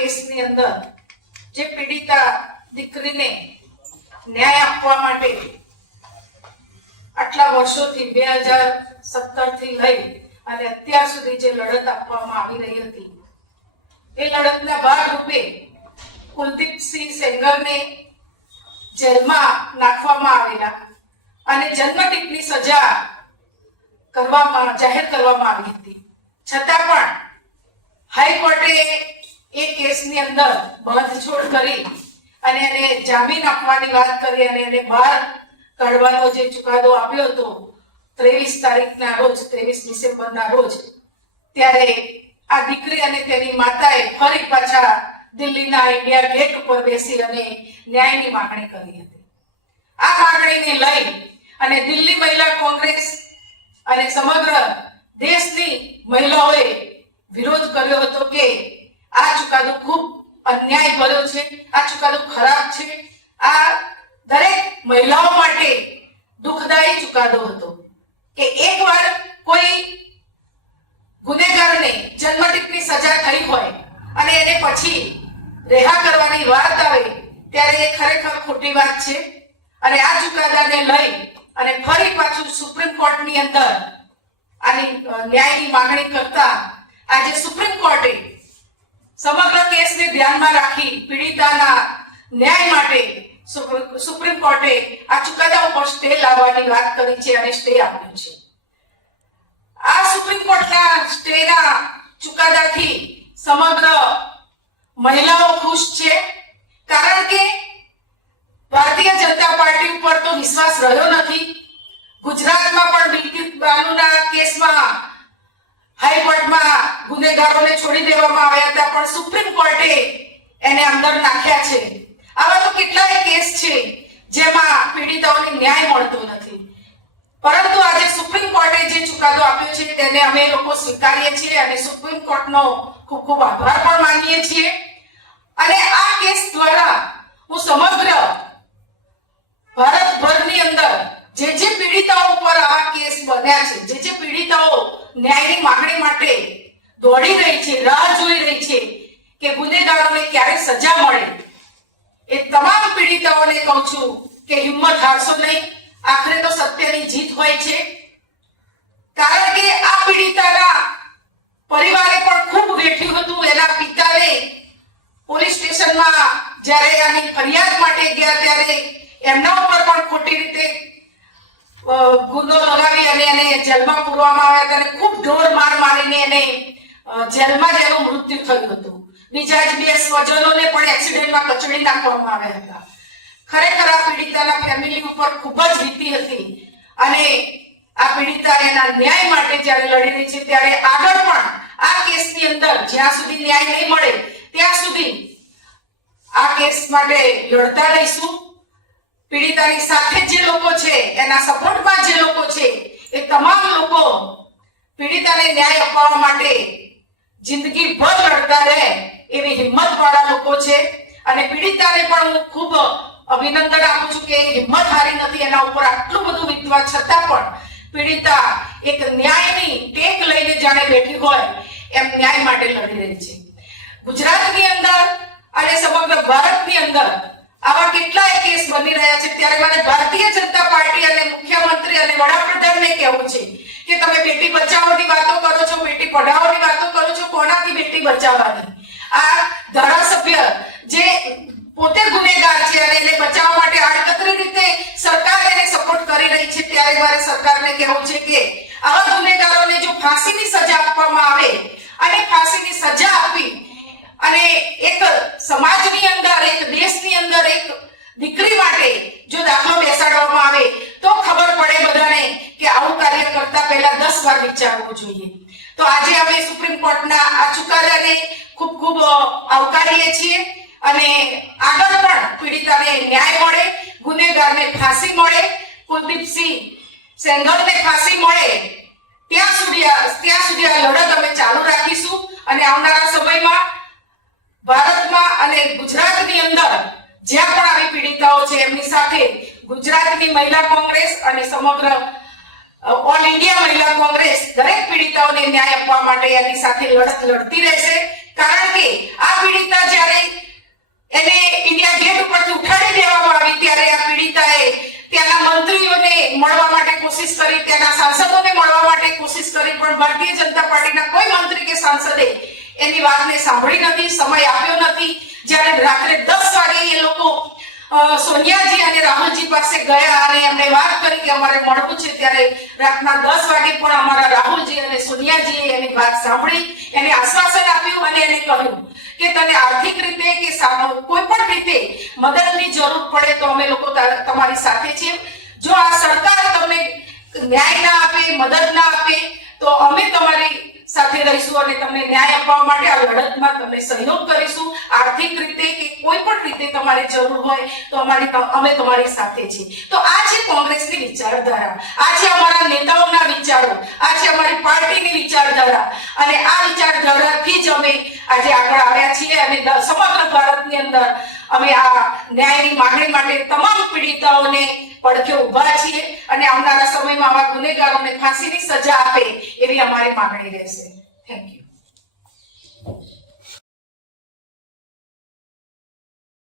કેસની અંદર જે પીડિતા દીકરીને ન્યાય આપવા માટે આટલા વર્ષોથી 2017 થી લઈ અને અત્યાર સુધી જે લડત આપવામાં આવી રહી હતી, એ લડતના ભાગરૂપે કુલદીપસિંહ સેંગરને જેલમાં નાખવામાં આવેલા અને જન્મટીપની સજા જાહેર કરવામાં આવી હતી. છતાં પણ હાઈકોર્ટે એ કેસની અંદર બાંધછોડ કરી અને એને જામીન આપવાની વાત કરી અને એને બહાર કાઢવાનો જે ચુકાદો આપ્યો હતો 23 તારીખના રોજ, 23 ડિસેમ્બરના રોજ, ત્યારે આ દીકરી અને તેની માતાએ ફરી પાછા દિલ્હીના ઇન્ડિયા ગેટ ઉપર બેસી અને ન્યાયની માંગણી કરી હતી. આ માંગણીને લઈ અને દિલ્હી મહિલા કોંગ્રેસ અને સમગ્ર દેશની મહિલાઓએ વિરોધ કર્યો હતો કે આ ચુકાદો ખૂબ અન્યાય ભર્યો છે, આ ચુકાદો ખરાબ છે, આ દરેક મહિલાઓ માટે દુઃખદાયી ચુકાદો હતો કે એકવાર કોઈ ગુનેગારને જન્મટીપની સજા થઈ હોય અને એને પછી રહ્યા કરવાની વાત આવે ત્યારે એ ખરેખર ખોટી વાત છે. અને આ ચુકાદાને લઈ અને ફરી પાછું સુપ્રીમ કોર્ટની અંદર આની ન્યાયની માંગણી કરતા આજે સુપ્રીમ કોર્ટે સમગ્ર કેસને ધ્યાનમાં રાખી પીડિતાના ન્યાય માટે સુપ્રીમ કોર્ટે આ ચુકાદા ઉપર સ્ટે લાવવાની વાત કરી છે અને સ્ટે આપ્યો છે. આ સુપ્રીમ કોર્ટના સ્ટેના ચુકાદાથી સમગ્ર મહિલાઓ ખુશ છે, કારણ કે ભારતીય જનતા પાર્ટી ઉપર તો વિશ્વાસ રહ્યો નથી. ગુજરાતમાં પણ બિલકિત બાનુના કેસમાં હાઈકોર્ટમાં ગુનેગારોને છોડી દેવામાં આવ્યા હતા, પણ સુપ્રીમ કોર્ટે એને અંદર નાખ્યા છે. આવા તો કેટલાય કેસ છે જેમાં પીડિતાઓને ન્યાય મળતો નથી, પરંતુ આજે સુપ્રીમ કોર્ટે જે ચુકાદો આપ્યો છે તેને અમે લોકો સ્વીકારીએ છીએ અને સુપ્રીમ કોર્ટનો ખૂબ ખૂબ આભાર પણ માનીએ છીએ. અને આ કેસ દ્વારા હું સમગ્ર ભારતભરની અંદર જે પીડિતાઓ ઉપર આવા કેસ બન્યા છે, જે પીડિતાઓ ન્યાયની માંગણી માટે દોડી રહી છે, રાહ જોઈ રહી છે કે ગુનેગારોને ક્યારે સજા મળે, એ તમામ પીડિતાઓને કહું છું કે હિંમત હારશો નહીં. આખરે તો સત્યની જીત હોય છે, કારણ કે આ પીડિતાના પરિવારે પણ ખૂબ વેઠ્યું હતું. એના પિતાને પોલીસ સ્ટેશનમાં જ્યારે આની ફરિયાદ માટે ગયા ત્યારે એમના ઉપર પણ ખોટી રીતે ગુનો લગાવી અને એને જેલમાં પૂરવામાં આવ્યા હતા અને ખૂબ ઢોર માર મારીને એને જેલમાં જ એનું મૃત્યુ થયું હતું. બીજા જ 2 સ્વજનોને પણ એક્સિડન્ટમાં કચડી નાખવામાં આવ્યા હતા. ખરેખર આ પીડિતાના ફેમિલી ઉપર ખૂબ જ વીતી હતી અને આ પીડિતા એના ન્યાય માટે જ્યારે લડી રહી છે ત્યારે આગળ પણ આ કેસની અંદર જ્યાં સુધી ન્યાય નહીં મળે ત્યાં સુધી આ કેસ માટે લડતા રહીશું. પીડિતાની સાથે જે લોકો છે, એના સપોર્ટમાં જે લોકો છે, એ તમામ લોકો પીડિતાને ન્યાય અપાવવા માટે જિંદગીભર લડતા રહે એવી હિંમતવાળા લોકો છે. અને પીડિતાને પણ હું ખૂબ અભિનંદન આપું છું કે હિંમત હારી નથી. એના ઉપર આટલું બધું વીતવા છતાં પણ પીડિતા એક ન્યાયની ટેક લઈને જાણે બેઠી હોય એમ ન્યાય માટે લડી રહી છે. ગુજરાતની અંદર અને સમગ્ર ભારતની અંદર આવા કેટલાય કેસ બની રહ્યા છે, ત્યારે મને ભારતીય જનતા પાર્ટી અને મુખ્યમંત્રી અને વડાપ્રધાનને કહેવું છે કે તમે બેટી બચાવોની વાતો કરો છો, બેટી પઢાઓની વાતો કરો છો, કોનાથી બેટી બચાવવાની? આ ધારાસભ્ય જે પોતે ગુનેગાર છે અને એને બચાવવા માટે આડકતરી રીતે સરકાર એને સપોર્ટ કરી રહી છે, ત્યારે મારે સરકારને કહેવું છે કે આવા ગુનેગારોને જો ફાંસીની સજા આપવામાં આવે અને ફાંસીની સજા આપી અને એક સમાજની અંદર, એક દેશની અંદર એક દીકરી માટે જો દાખલો બેસાડવામાં આવે તો ખબર પડે બધાને કે આવું કાર્ય કરતા પહેલા 10 વાર વિચારવું જોઈએ. તો આજે અમે સુપ્રીમ કોર્ટના આ ચુકાદાને ખૂબ ખૂબ આવકારીએ છીએ અને આગળ પણ પીડિતાને ન્યાય મળે, ગુનેગારને ફાંસી મળે, કુલદીપસિંહ સેંગરને ફાંસી મળે ત્યાં સુધી આ લડત અમે ચાલુ રાખીશું. અને આવનારા સમયમાં ભારતમાં અને ગુજરાતની અંદર જ્યાં પણ આવી પીડિતાઓ છે એમની સાથે ગુજરાતની મહિલા કોંગ્રેસ અને સમગ્ર ઓલ ઇન્ડિયા મહિલા કોંગ્રેસ દરેક પીડિતાઓને ન્યાય આપવા માટે એની સાથે લડતી રહેશે. કારણ કે આ પીડિતા જ્યારે એને ઇન્ડિયા ગેટ ઉપરથી ઉઠાડી દેવામાં આવી ત્યારે આ પીડિતાએ ત્યાંના મંત્રીઓને મળવા માટે કોશિશ કરી, ત્યાંના સાંસદોને મળવા માટે કોશિશ કરી, પણ ભારતીય જનતા પાર્ટીના કોઈ મંત્રી કે સાંસદે એની વાતને સાંભળી નથી, સમય આપ્યો નથી. જ્યારે રાત્રે 10 વાગે એ લોકો સોનિયાજી અને રાહુલજી પાસે ગયા અને એમણે વાત કરી કે અમારે મળવું છે, ત્યારે રાતના 10 વાગે પણ અમારા રાહુલજી અને સોનિયાજીએ એની વાત સાંભળી, એને આશ્વાસન આપ્યું અને એને કહ્યું કે તને આર્થિક રીતે કે કોઈ પણ રીતે મદદની જરૂર પડે તો અમે લોકો તમારી સાથે છીએ. જો આ સરકાર તમને ન્યાય ના આપે, મદદ ના આપે તો અમે તમારી સાથે રહીશું અને તમને ન્યાય આપવા માટે આ લડતમાં તમને સહયોગ કરીશું. આર્થિક રીતે કે કોઈ પણ રીતે તમારે જરૂર હોય તો અમે તમારી સાથે છીએ. તો આ છે કોંગ્રેસની વિચારધારા, આ છે અમારા નેતાઓના વિચારો, આ છે અમારી પાર્ટીની વિચારધારા અને આ વિચારધારાથી જ અમે આજે આગળ આવ્યા છીએ અને સમગ્ર ભારતની અંદર અમે આ ન્યાયની માંગણી માટે તમામ પીડિતાઓને પડખે ઊભા છીએ અને આવનારા સમયમાં આવા ગુનેગારોને ફાંસીની સજા આપે એવી અમારી માંગણી રહેશે. Thank you.